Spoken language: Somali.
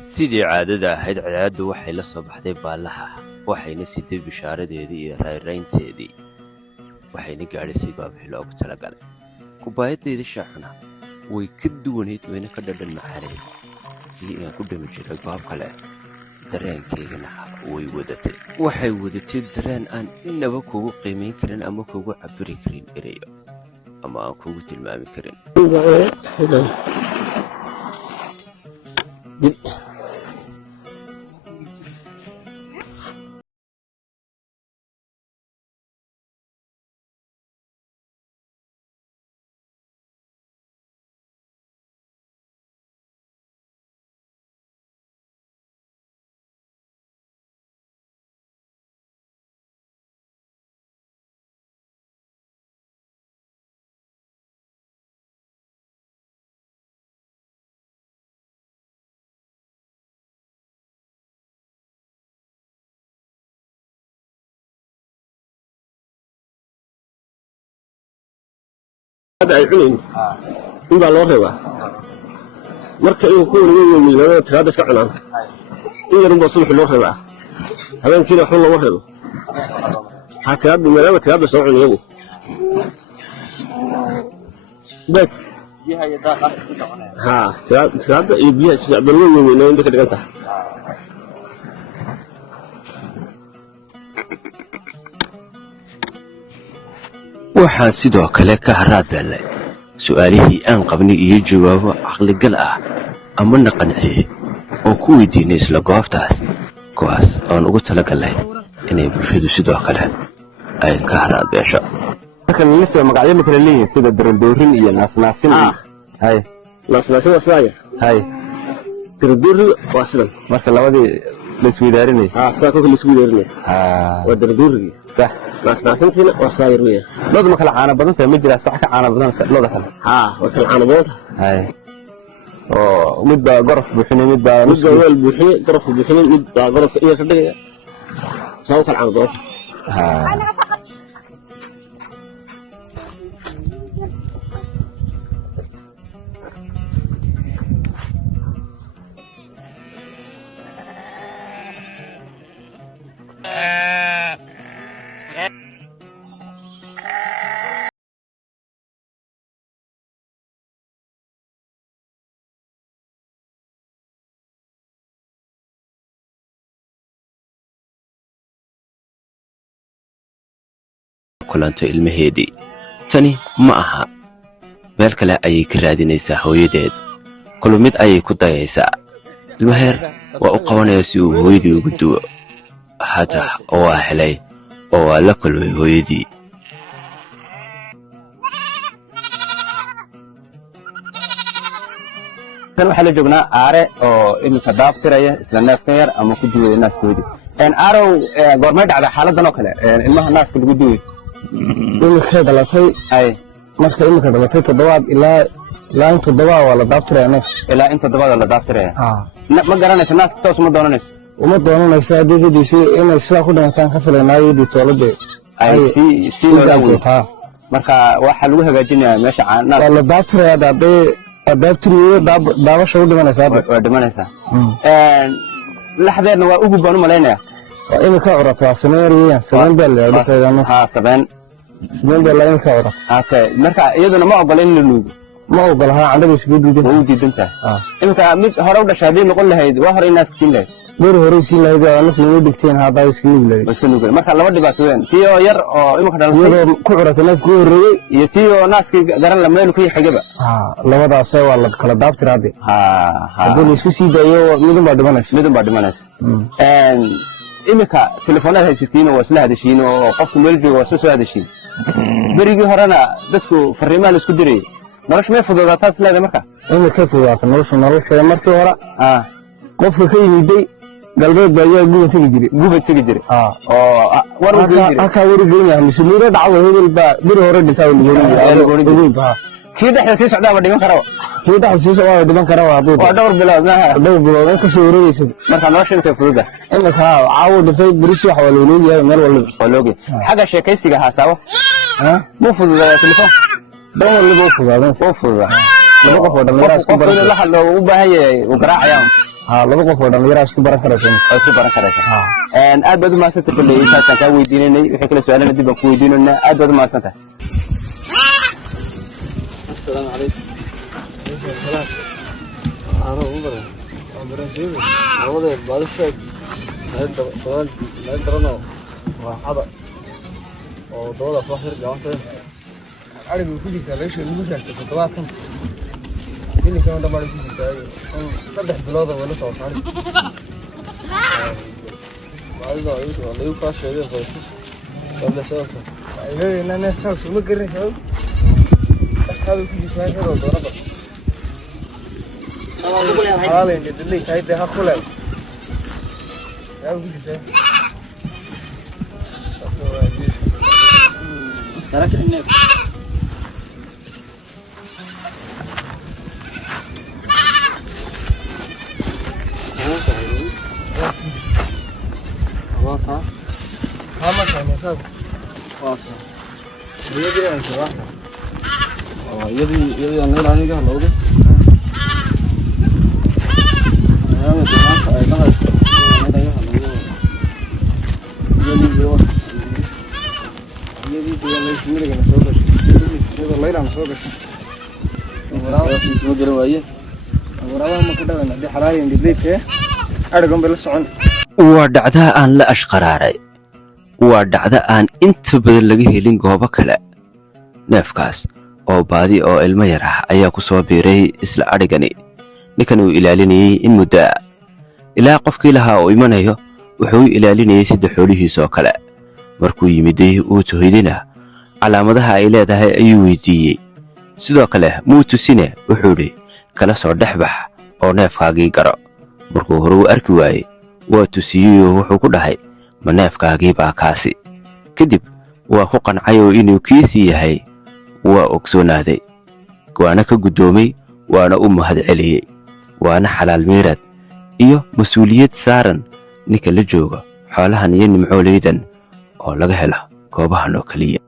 sidii caadada ahayd cadceeddu waxay la soo baxday baallaha waxayna siday bishaaradeedii iyo raynraynteedii waxayna gaadhaysay goobihii loogu talagalay kubaayadayda shaaxuna way ka duwanayd wayna ka dhadhan macaanayd kii aan ku dhami jiray goob kale dareenkaygana way wadatay waxay wadatay dareen aan inaba kugu qiimayn karin ama kugu cabiri karin ereyo ama aan kugu tilmaami karin هذا العلم يبقى الوظيفة مركز يكون يومي لو تغادى سكعنا إيه ربع صلح الوظيفة هذا كذا حول الوظيفة حتى هذا الملاوة تغادى سوعين يوم بس ها تغادى يبيع شعب اليومي لو عندك دقنته waxaan sidoo kale ka haraad beelnay su'aalihii aan qabnay iyo jawaabo caqligal ah ama naqanciyey oo ku weydiinay isla goobtaas kuwaas oon ugu talagalnay inay bulshadu sidoo kale ay ka haraad beesho marka la soo magacyo ma kala leeyihiin sida darandoorin iyo naasnaasin hay naasnaasin waa saaya hay darandoorin waa sidan marka labadii la isweydaarinayo saa kolka la isweydaarinayo waa darandoorin صح naasnaasintiina waa saayir weeye dad ma kala caana badan tahay ma jira sax ka caana badan looda kale waa kala caana badan hay oo mid baa gorof buuxinay mid baa weel buuxinay gorof buuxinay mid baa gorofka iyo ka dhigaya saa kala caana badan kulanto ilmaheedii tani ma aha meel kale ayay ka raadinaysaa hooyadeed kulu mid ayay ku dayaysaa ilmaheer waa u qabanaya si uu hooyadii ugu duwo hadda waa helay oo waa la kulmay hooyadii tan waxaa la joognaa aare oo iminka daabtiraya isla neefkan yar ama ku duwaya naaskoodii aarow goormay dhacda xaaladan oo kale ilmaha naaska lagu duway iminka dhalatay marka iminka dhalatay toddobaad ilaa in toddobaad waa la daabtiraya neef ilaa in toddobaad la daabtiraya ma garanaysa naaska toos uma doonanayso uma doonanaysa adeegyadiisii inay sidaa ku dhimataan ka filaynaayadii toolade ay sii loodaa marka waxaa lagu hagaajinayaa meesha waa la daabtiraya hadday daabtiriyo daabasha u dhimanaysaa waa dhimanaysaa laxdeedna waa ugu baan u malaynayaa waa iminka curata waa sameen weeyaan sameen baa la yidhaahdaa haa sameen baa la iminka curata okay marka iyaduna ma ogola in la nuugo ma ogola haa candhada isugu diidan waa u diidan tahay iminka mid hore u dhashay haddii noqon lahayd waa hore inaaska siin lahayd beri hore siin lahayd waa naf nima dhigteen haddaa iska nuugi lahayd iska nuugi marka laba dhibaato weyn tii oo yar oo iminka dhalatay iyadoo ku curata neefkii horreeyey iyo tii oo naaskii garan la meel ku xigaba labadaas waa la kala daabtira haddii la isku sii daayo midun baa dhimanaysa iminka telefoonada haysatiin waa isla hadashiin oo qofku meel jooga waa soo hadashiin berigii horena dadku fariimaha la isku dirayay nolosha may fududaataa leedahay marka iminka fududaata nolosha markii hore qofka ka yimiday galbeed baa ayaa guban tegi jiray oo war u geyn jiray halkaa war u geyn yahay masuuliyiinta dhacdo hebel baa beri hore dhintaa kii dhexda sii socdaa ma dhiman karaba kii dhexda sii socdaa waa dhiman karaba waa dhowr bilood in kasoo wareegaysa marka nolosha intay fududa iminka caawo dhintay beris wax waa looleeyahay meel walba waa loogeey xagga sheekaysiga haasaabo muu fududaa telefoon dhan walba u fududaa laba qof oo dhalinyaro isku baran la hadlo u baahan yahay u garaacayaan laba qof oo dhalinyaro isku baran karaysa aad baad u mahadsantahay kulley intaasaan kaa weydiinanay wixii kale su-aalana dib baan ku weydiinanaa aad baad u mahadsantahay السلام عليكم. السلام. أنا عمر. عمر زين. عمر بعد الشيء. هذا سؤال لا ترونه وحضر. ودولة صاحر جوانته. أنا بقول لك ليش الموجة تتواصل. كل كمان دمار فيه تاعي. صدق بلاده ولا توصل. بعد ذا يوسف الله يوفى شيء خالص. ولا سوسة. أيه أنا نفسي شو مقرن شو. هذا في جسمه كذا ضربة. حالي عند اللي سايد ده خلل. يا أبو جسمه. سرك النب. واضح. هما كانوا كذا. واضح. بيجي عن سواها. يدي أنا راني كه لوده. أنا مثلاً أنا ده كه لوده. يدي ده ليش ميري كنا سوبر. يدي الله يرحمه سوبر. وراه اسمه جروايه. وراه ما كده أنا دي حلالي عندي بيت كه. أرجع بالسعون. وادعدا aan la ashqaraaray waa dhacda aan inta badan laga helin goobo kale neefkaas oo baadi oo ilmo yar ah ayaa ku soo biiray isla adhigani ninkan uu ilaalinayay in muddo ilaa qofkii lahaa uu imanayo wuxuu ilaalinayay sida xoolihiisa oo kale markuu yimiday uu tuhidina calaamadaha ay leedahay ayuu weydiiyey sidoo kale muu tusine wuxuu yidhi kala soo dhexbax oo neefkaagii garo markuu hore u arki waayey waa tusiyey oo wuxuu ku dhahay ma neefkaagii baa kaasi kadib waa ku qancay oo inuu kiisii yahay waa ogsoonaaday waana ka guddoomay waana u mahadceliyey waana xalaal meerad iyo mas'uuliyad saaran ninka la jooga xoolahan iyo nimcooleydan oo laga helo goobahan oo kaliya